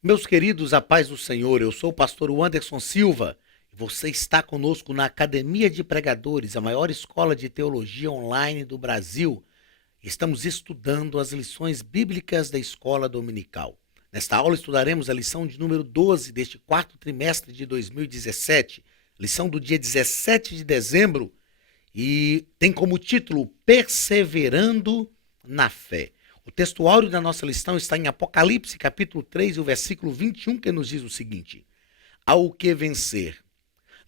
Meus queridos, a paz do Senhor, eu sou o pastor Anderson Silva. Você está conosco na Academia de Pregadores, a maior escola de teologia online do Brasil. Estamos estudando as lições bíblicas da escola dominical. Nesta aula estudaremos a lição de número 12 deste quarto trimestre de 2017, lição do dia 17 de dezembro, e tem como título Perseverando na Fé. O texto áureo da nossa lição está em Apocalipse, capítulo 3, o versículo 21, que nos diz o seguinte: Ao que vencer,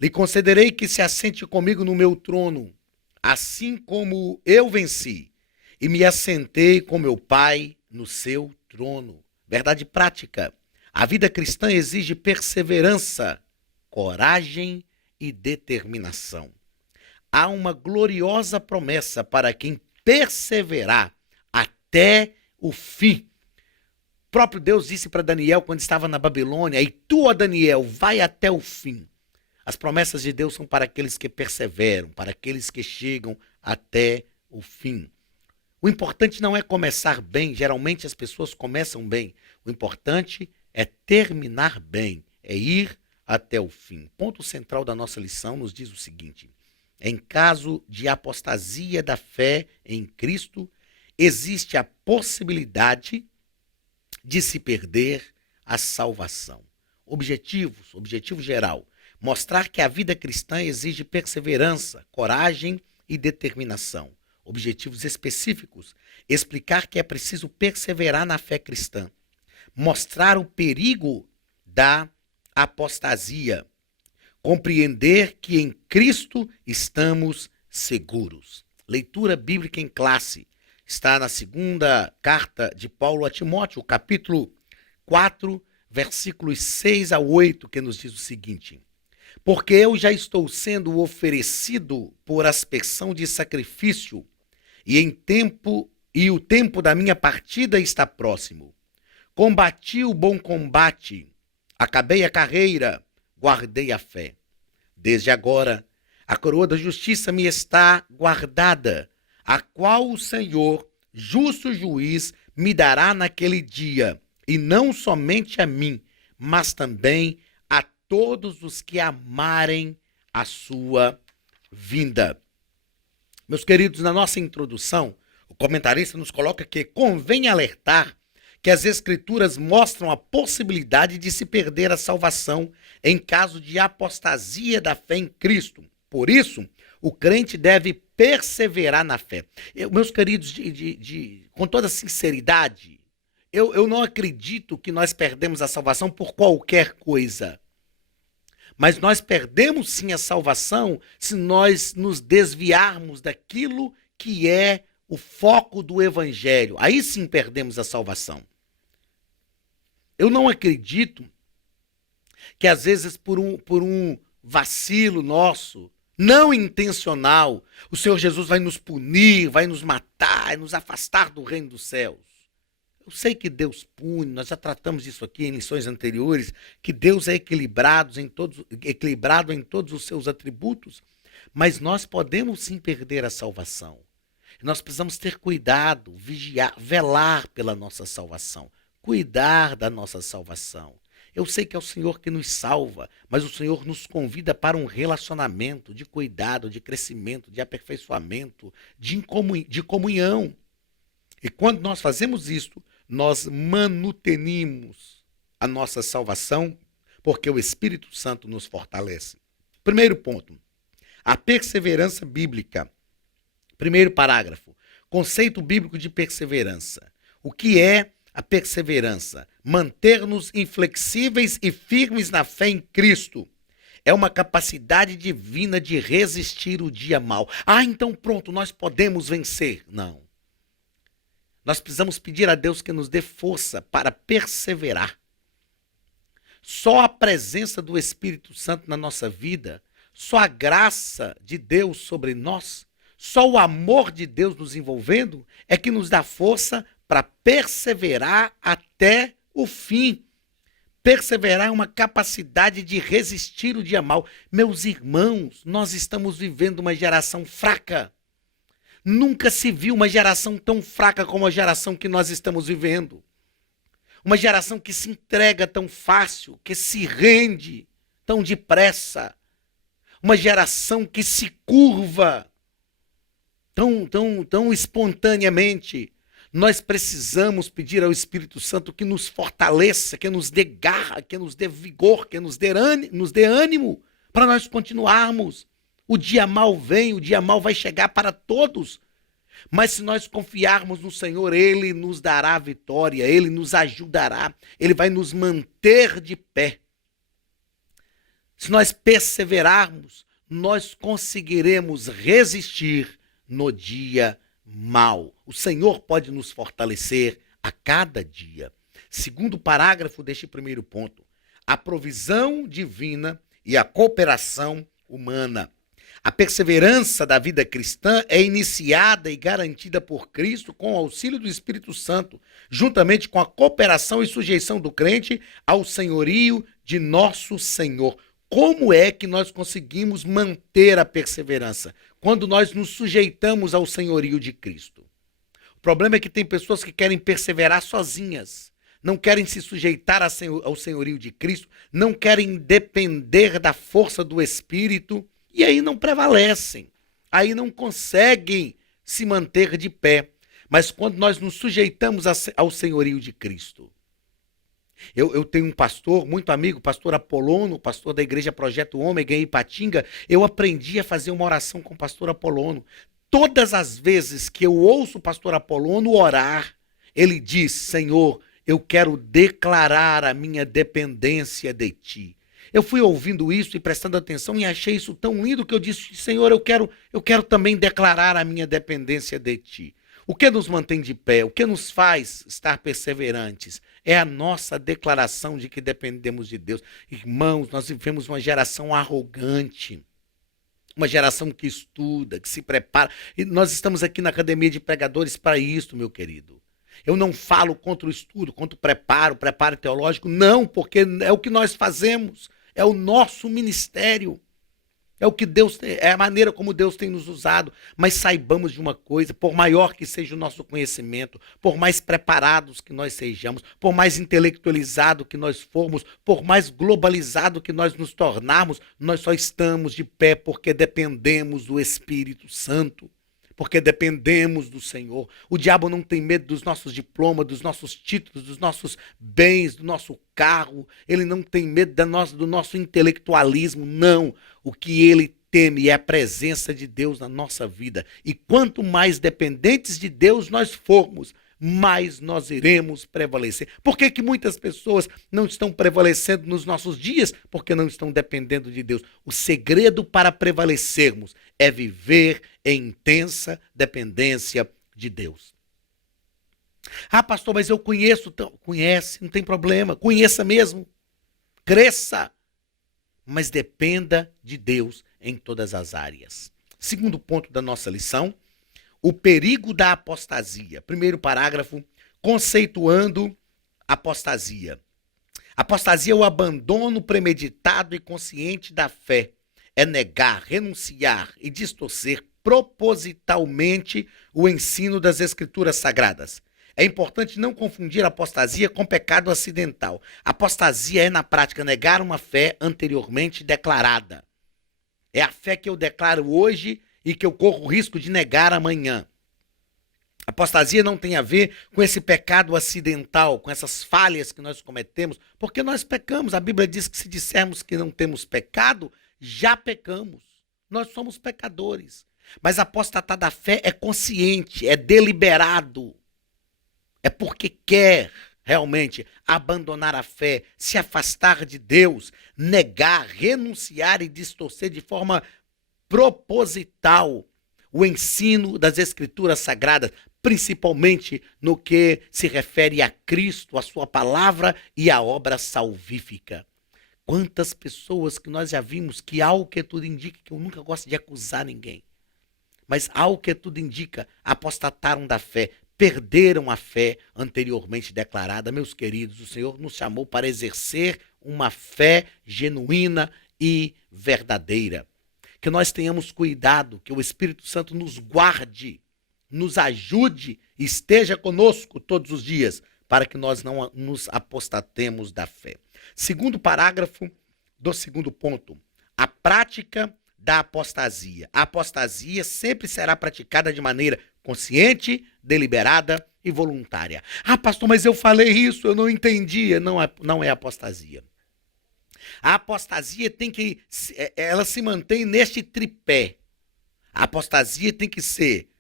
lhe concederei que se assente comigo no meu trono, assim como eu venci e me assentei com meu Pai no seu trono. Verdade prática. A vida cristã exige perseverança, coragem e determinação. Há uma gloriosa promessa para quem perseverar até o fim. O próprio Deus disse para Daniel quando estava na Babilônia: E tu, ó Daniel, vai até o fim. As promessas de Deus são para aqueles que perseveram, para aqueles que chegam até o fim. O importante não é começar bem, geralmente as pessoas começam bem. O importante é terminar bem, é ir até o fim. O ponto central da nossa lição nos diz o seguinte: em caso de apostasia da fé em Cristo, existe a possibilidade de se perder a salvação. Objetivo geral: mostrar que a vida cristã exige perseverança, coragem e determinação. Objetivos específicos: explicar que é preciso perseverar na fé cristã. Mostrar o perigo da apostasia. Compreender que em Cristo estamos seguros. Leitura bíblica em classe. Está na segunda carta de Paulo a Timóteo, capítulo 4, versículos 6 a 8, que nos diz o seguinte: Porque eu já estou sendo oferecido por aspersão de sacrifício, e o tempo da minha partida está próximo. Combati o bom combate, acabei a carreira, guardei a fé. Desde agora, a coroa da justiça me está guardada, a qual o Senhor, justo juiz, me dará naquele dia, e não somente a mim, mas também a todos os que amarem a sua vinda. Meus queridos, na nossa introdução, o comentarista nos coloca que convém alertar que as Escrituras mostram a possibilidade de se perder a salvação em caso de apostasia da fé em Cristo. Por isso, o crente deve perseverar na fé. Meus queridos, com toda sinceridade, eu não acredito que nós perdemos a salvação por qualquer coisa. Mas nós perdemos sim a salvação se nós nos desviarmos daquilo que é o foco do evangelho. Aí sim perdemos a salvação. Eu não acredito que às vezes por um vacilo nosso, não intencional, o Senhor Jesus vai nos punir, vai nos matar, nos afastar do reino dos céus. Eu sei que Deus pune, nós já tratamos disso aqui em lições anteriores, que Deus é equilibrado em todos os seus atributos, mas nós podemos sim perder a salvação. Nós precisamos ter cuidado, vigiar, velar pela nossa salvação, cuidar da nossa salvação. Eu sei que é o Senhor que nos salva, mas o Senhor nos convida para um relacionamento de cuidado, de crescimento, de aperfeiçoamento, de comunhão. E quando nós fazemos isto, nós manutenimos a nossa salvação, porque o Espírito Santo nos fortalece. Primeiro ponto, a perseverança bíblica. Primeiro parágrafo, conceito bíblico de perseverança. O que é a perseverança? Manter-nos inflexíveis e firmes na fé em Cristo. É uma capacidade divina de resistir o dia mau. Então pronto, nós podemos vencer. Não. Nós precisamos pedir a Deus que nos dê força para perseverar. Só a presença do Espírito Santo na nossa vida, só a graça de Deus sobre nós, só o amor de Deus nos envolvendo é que nos dá força para perseverar até o fim. Perseverar é uma capacidade de resistir o dia mau. Meus irmãos, nós estamos vivendo uma geração fraca. Nunca se viu uma geração tão fraca como a geração que nós estamos vivendo. Uma geração que se entrega tão fácil, que se rende tão depressa. Uma geração que se curva tão espontaneamente. Nós precisamos pedir ao Espírito Santo que nos fortaleça, que nos dê garra, que nos dê vigor, que nos dê ânimo para nós continuarmos. O dia mal vem, o dia mal vai chegar para todos. Mas se nós confiarmos no Senhor, Ele nos dará a vitória, Ele nos ajudará, Ele vai nos manter de pé. Se nós perseverarmos, nós conseguiremos resistir no dia mal. O Senhor pode nos fortalecer a cada dia. Segundo parágrafo deste primeiro ponto, a provisão divina e a cooperação humana. A perseverança da vida cristã é iniciada e garantida por Cristo com o auxílio do Espírito Santo, juntamente com a cooperação e sujeição do crente ao senhorio de nosso Senhor. Como é que nós conseguimos manter a perseverança? Quando nós nos sujeitamos ao senhorio de Cristo. O problema é que tem pessoas que querem perseverar sozinhas, não querem se sujeitar ao senhorio de Cristo, não querem depender da força do Espírito, e aí não prevalecem, aí não conseguem se manter de pé. Mas quando nós nos sujeitamos ao senhorio de Cristo, eu tenho um pastor, muito amigo, pastor Apolono, pastor da igreja Projeto Ômega em Ipatinga. Eu aprendi a fazer uma oração com o pastor Apolono. Todas as vezes que eu ouço o pastor Apolono orar, ele diz: Senhor, eu quero declarar a minha dependência de ti. Eu fui ouvindo isso e prestando atenção e achei isso tão lindo que eu disse: Senhor, eu quero também declarar a minha dependência de ti. O que nos mantém de pé, o que nos faz estar perseverantes, é a nossa declaração de que dependemos de Deus. Irmãos, nós vivemos uma geração arrogante, uma geração que estuda, que se prepara. E nós estamos aqui na Academia de Pregadores para isso, meu querido. Eu não falo contra o estudo, contra o preparo teológico, não, porque é o que nós fazemos, é o nosso ministério. É o que Deus, é a maneira como Deus tem nos usado. Mas saibamos de uma coisa: por maior que seja o nosso conhecimento, por mais preparados que nós sejamos, por mais intelectualizado que nós formos, por mais globalizado que nós nos tornarmos, nós só estamos de pé porque dependemos do Espírito Santo, porque dependemos do Senhor. O diabo não tem medo dos nossos diplomas, dos nossos títulos, dos nossos bens, do nosso carro. Ele não tem medo do nosso intelectualismo, não. O que ele teme é a presença de Deus na nossa vida. E quanto mais dependentes de Deus nós formos, mais nós iremos prevalecer. Por que muitas pessoas não estão prevalecendo nos nossos dias? Porque não estão dependendo de Deus. O segredo para prevalecermos é viver em intensa dependência de Deus. Ah, pastor, mas eu conheço. Conhece, não tem problema. Conheça mesmo. Cresça. Mas dependa de Deus em todas as áreas. Segundo ponto da nossa lição: o perigo da apostasia. Primeiro parágrafo, conceituando apostasia. Apostasia é o abandono premeditado e consciente da fé. É negar, renunciar e distorcer propositalmente o ensino das Escrituras Sagradas. É importante não confundir apostasia com pecado acidental. Apostasia é, na prática, negar uma fé anteriormente declarada. É a fé que eu declaro hoje e que eu corro o risco de negar amanhã. Apostasia não tem a ver com esse pecado acidental, com essas falhas que nós cometemos, porque nós pecamos. A Bíblia diz que se dissermos que não temos pecado, já pecamos. Nós somos pecadores. Mas apostatar da fé é consciente, é deliberado. É porque quer realmente abandonar a fé, se afastar de Deus, negar, renunciar e distorcer de forma proposital o ensino das Escrituras Sagradas, principalmente no que se refere a Cristo, a sua palavra e a obra salvífica. Quantas pessoas que nós já vimos que, ao que tudo indica, que eu nunca gosto de acusar ninguém, mas ao que tudo indica, apostataram da fé, perderam a fé anteriormente declarada. Meus queridos, o Senhor nos chamou para exercer uma fé genuína e verdadeira. Que nós tenhamos cuidado, que o Espírito Santo nos guarde, nos ajude, esteja conosco todos os dias, para que nós não nos apostatemos da fé. Segundo parágrafo do segundo ponto, a prática da apostasia. A apostasia sempre será praticada de maneira consciente, deliberada e voluntária. Ah, pastor, mas eu falei isso, eu não entendi. Não é apostasia. A apostasia ela se mantém neste tripé. A apostasia tem que ser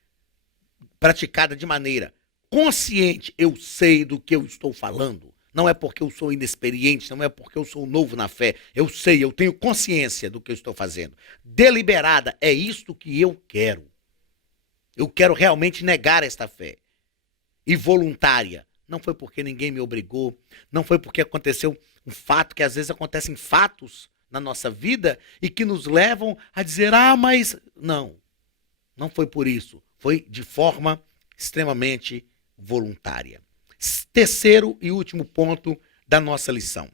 praticada de maneira consciente. Eu sei do que eu estou falando. Não é porque eu sou inexperiente, não é porque eu sou novo na fé. Eu sei, eu tenho consciência do que eu estou fazendo. Deliberada, é isto que eu quero. Eu quero realmente negar esta fé. E voluntária, não foi porque ninguém me obrigou, não foi porque aconteceu um fato, que às vezes acontecem fatos na nossa vida e que nos levam a dizer, mas... Não foi por isso. Foi de forma extremamente voluntária. Terceiro e último ponto da nossa lição.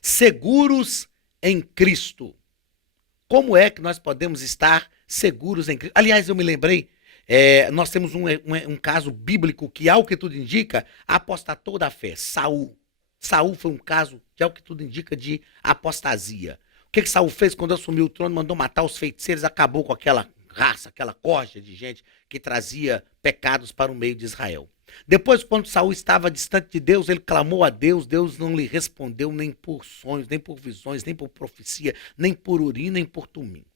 Seguros em Cristo. Como é que nós podemos estar seguros em Cristo? Aliás, eu me lembrei, nós temos um caso bíblico que, ao que tudo indica, apostatou da fé. Saul. Saul foi um caso, que, ao que tudo indica, de apostasia. O que Saul fez quando assumiu o trono? Mandou matar os feiticeiros, acabou com aquela raça, aquela corja de gente que trazia pecados para o meio de Israel. Depois, quando Saul estava distante de Deus, ele clamou a Deus, Deus não lhe respondeu nem por sonhos, nem por visões, nem por profecia, nem por Urim, nem por Tumim.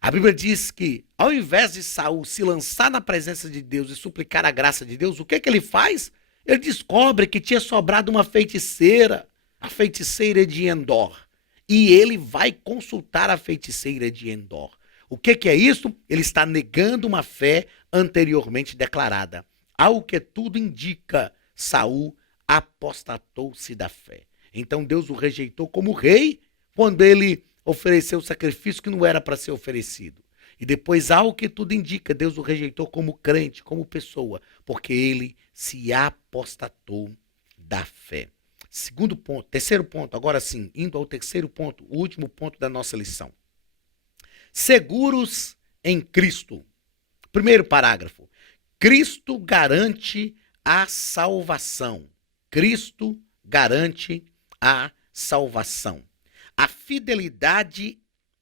A Bíblia diz que, ao invés de Saul se lançar na presença de Deus e suplicar a graça de Deus, o que ele faz? Ele descobre que tinha sobrado uma feiticeira, a feiticeira de Endor. E ele vai consultar a feiticeira de Endor. O que é isso? Ele está negando uma fé anteriormente declarada. Ao que tudo indica, Saul apostatou-se da fé. Então Deus o rejeitou como rei quando ele ofereceu o sacrifício que não era para ser oferecido. E depois, ao que tudo indica, Deus o rejeitou como crente, como pessoa, porque ele se apostatou da fé. Segundo ponto, terceiro ponto, agora sim, indo ao terceiro ponto, o último ponto da nossa lição. Seguros em Cristo. Primeiro parágrafo. Cristo garante a salvação. Cristo garante a salvação. A fidelidade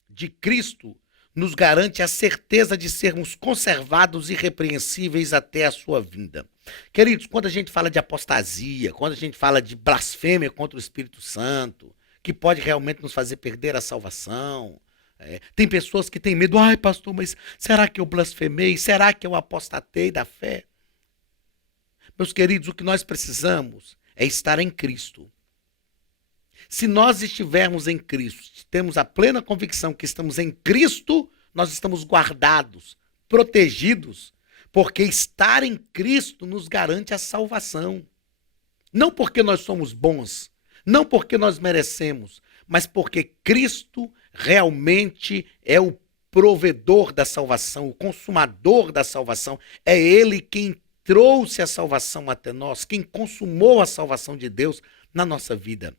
de Cristo nos garante a certeza de sermos conservados irrepreensíveis até a sua vinda. Queridos, quando a gente fala de apostasia, quando a gente fala de blasfêmia contra o Espírito Santo, que pode realmente nos fazer perder a salvação, tem pessoas que têm medo, pastor, mas será que eu blasfemei? Será que eu apostatei da fé? Meus queridos, o que nós precisamos é estar em Cristo. Se nós estivermos em Cristo, temos a plena convicção que estamos em Cristo, nós estamos guardados, protegidos, porque estar em Cristo nos garante a salvação. Não porque nós somos bons, não porque nós merecemos, mas porque Cristo realmente é o provedor da salvação, o consumador da salvação. É Ele quem trouxe a salvação até nós, quem consumou a salvação de Deus na nossa vida.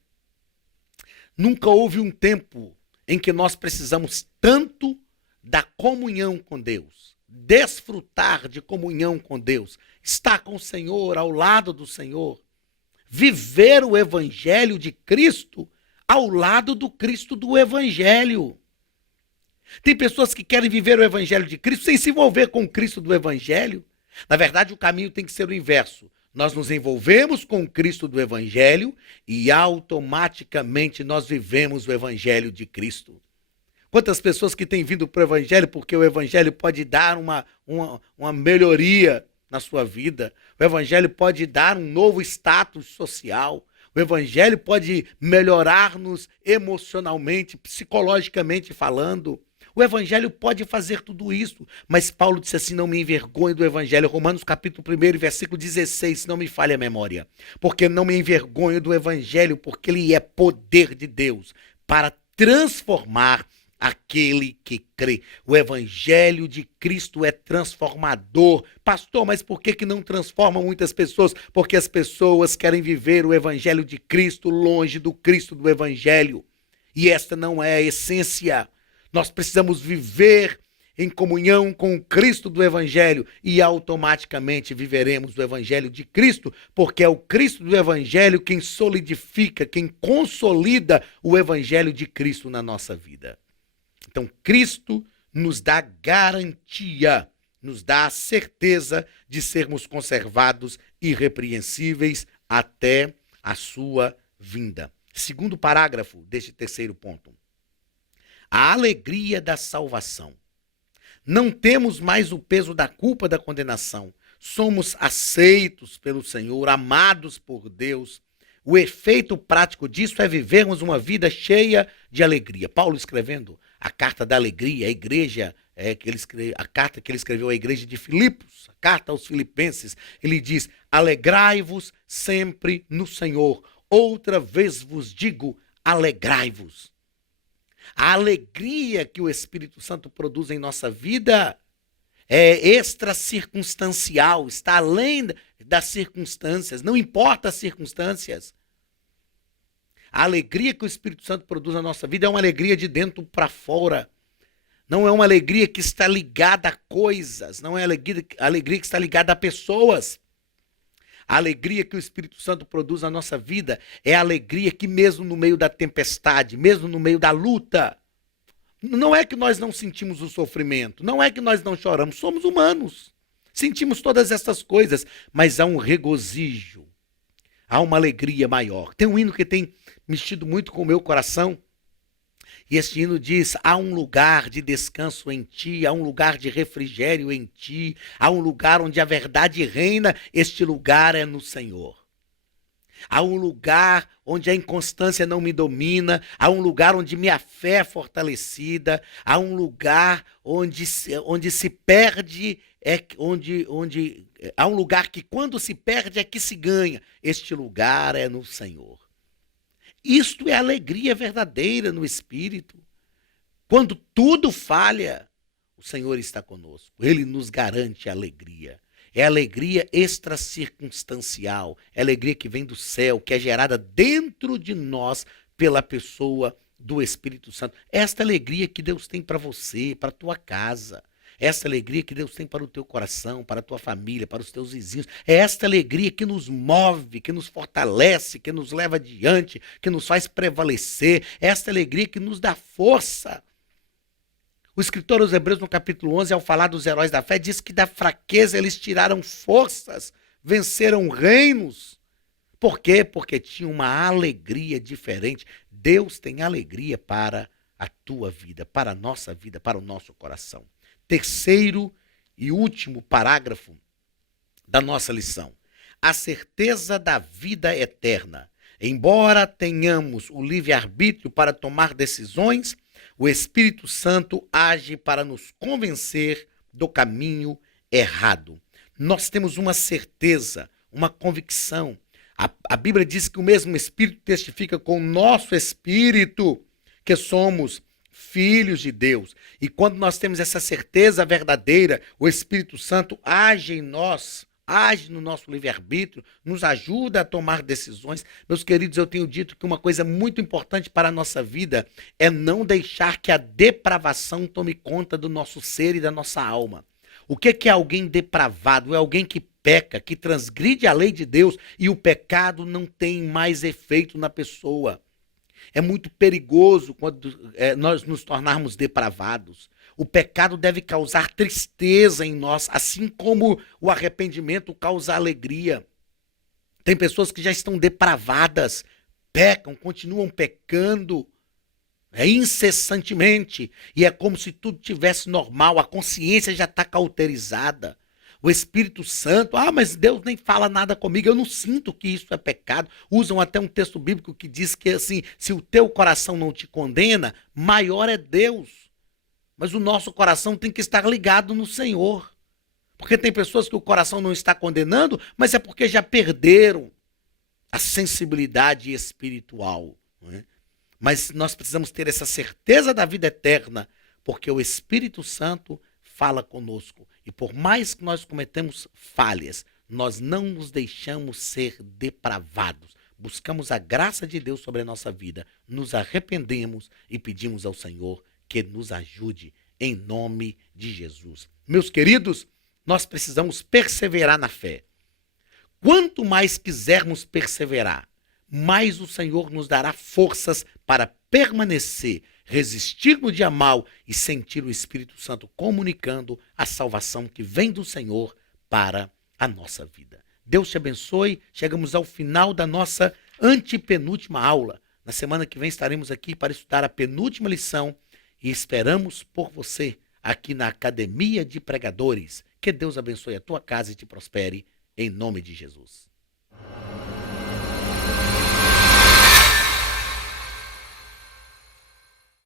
Nunca houve um tempo em que nós precisamos tanto da comunhão com Deus, desfrutar de comunhão com Deus, estar com o Senhor, ao lado do Senhor, viver o Evangelho de Cristo ao lado do Cristo do Evangelho. Tem pessoas que querem viver o Evangelho de Cristo sem se envolver com o Cristo do Evangelho. Na verdade, o caminho tem que ser o inverso. Nós nos envolvemos com o Cristo do Evangelho e automaticamente nós vivemos o Evangelho de Cristo. Quantas pessoas que têm vindo para o Evangelho porque o Evangelho pode dar uma melhoria na sua vida. O Evangelho pode dar um novo status social. O Evangelho pode melhorar-nos emocionalmente, psicologicamente falando. O Evangelho pode fazer tudo isso, mas Paulo disse assim, não me envergonhe do Evangelho. Romanos capítulo 1, versículo 16, não me falhe a memória. Porque não me envergonho do Evangelho, porque ele é poder de Deus para transformar aquele que crê. O Evangelho de Cristo é transformador. Pastor, mas por que não transforma muitas pessoas? Porque as pessoas querem viver o Evangelho de Cristo longe do Cristo do Evangelho. E esta não é a essência. Nós precisamos viver em comunhão com o Cristo do Evangelho e automaticamente viveremos o Evangelho de Cristo, porque é o Cristo do Evangelho quem solidifica, quem consolida o Evangelho de Cristo na nossa vida. Então, Cristo nos dá garantia, nos dá a certeza de sermos conservados irrepreensíveis até a sua vinda. Segundo parágrafo deste terceiro ponto. A alegria da salvação. Não temos mais o peso da culpa da condenação. Somos aceitos pelo Senhor, amados por Deus. O efeito prático disso é vivermos uma vida cheia de alegria. Paulo escrevendo a carta da alegria, a igreja, a carta que ele escreveu à igreja de Filipos, a carta aos filipenses, ele diz: alegrai-vos sempre no Senhor. Outra vez vos digo, alegrai-vos. A alegria que o Espírito Santo produz em nossa vida é extracircunstancial, está além das circunstâncias, não importa as circunstâncias. A alegria que o Espírito Santo produz na nossa vida é uma alegria de dentro para fora. Não é uma alegria que está ligada a coisas, não é alegria que está ligada a pessoas. A alegria que o Espírito Santo produz na nossa vida é a alegria que mesmo no meio da tempestade, mesmo no meio da luta, não é que nós não sentimos o sofrimento, não é que nós não choramos, somos humanos. Sentimos todas essas coisas, mas há um regozijo, há uma alegria maior. Tem um hino que tem mexido muito com o meu coração, e este hino diz: há um lugar de descanso em ti, há um lugar de refrigério em ti, há um lugar onde a verdade reina, este lugar é no Senhor. Há um lugar onde a inconstância não me domina, há um lugar onde minha fé é fortalecida, há um lugar onde se perde, há um lugar que quando se perde é que se ganha. Este lugar é no Senhor. Isto é alegria verdadeira no Espírito. Quando tudo falha, o Senhor está conosco. Ele nos garante alegria. É alegria extracircunstancial. É alegria que vem do céu, que é gerada dentro de nós pela pessoa do Espírito Santo. Esta alegria que Deus tem para você, para a tua casa. Essa alegria que Deus tem para o teu coração, para a tua família, para os teus vizinhos. É esta alegria que nos move, que nos fortalece, que nos leva adiante, que nos faz prevalecer. É esta alegria que nos dá força. O escritor aos Hebreus, no capítulo 11, ao falar dos heróis da fé, diz que da fraqueza eles tiraram forças, venceram reinos. Por quê? Porque tinham uma alegria diferente. Deus tem alegria para a tua vida, para a nossa vida, para o nosso coração. Terceiro e último parágrafo da nossa lição. A certeza da vida eterna. Embora tenhamos o livre-arbítrio para tomar decisões, o Espírito Santo age para nos convencer do caminho errado. Nós temos uma certeza, uma convicção. A Bíblia diz que o mesmo Espírito testifica com o nosso espírito que somos filhos de Deus. E quando nós temos essa certeza verdadeira, o Espírito Santo age em nós, age no nosso livre-arbítrio, nos ajuda a tomar decisões. Meus queridos, eu tenho dito que uma coisa muito importante para a nossa vida é não deixar que a depravação tome conta do nosso ser e da nossa alma. O que é alguém depravado? É alguém que peca, que transgride a lei de Deus e o pecado não tem mais efeito na pessoa. É muito perigoso quando nós nos tornarmos depravados. O pecado deve causar tristeza em nós, assim como o arrependimento causa alegria. Tem pessoas que já estão depravadas, pecam, continuam pecando incessantemente. E é como se tudo tivesse normal, a consciência já está cauterizada. O Espírito Santo, mas Deus nem fala nada comigo, eu não sinto que isso é pecado. Usam até um texto bíblico que diz que assim, se o teu coração não te condena, maior é Deus. Mas o nosso coração tem que estar ligado no Senhor. Porque tem pessoas que o coração não está condenando, mas é porque já perderam a sensibilidade espiritual. Não é? Mas nós precisamos ter essa certeza da vida eterna, porque o Espírito Santo fala conosco. E por mais que nós cometamos falhas, nós não nos deixamos ser depravados. Buscamos a graça de Deus sobre a nossa vida, nos arrependemos e pedimos ao Senhor que nos ajude em nome de Jesus. Meus queridos, nós precisamos perseverar na fé. Quanto mais quisermos perseverar, mais o Senhor nos dará forças para permanecer, resistir no dia mal e sentir o Espírito Santo comunicando a salvação que vem do Senhor para a nossa vida. Deus te abençoe. Chegamos ao final da nossa antepenúltima aula. Na semana que vem estaremos aqui para estudar a penúltima lição e esperamos por você aqui na Academia de Pregadores. Que Deus abençoe a tua casa e te prospere, em nome de Jesus.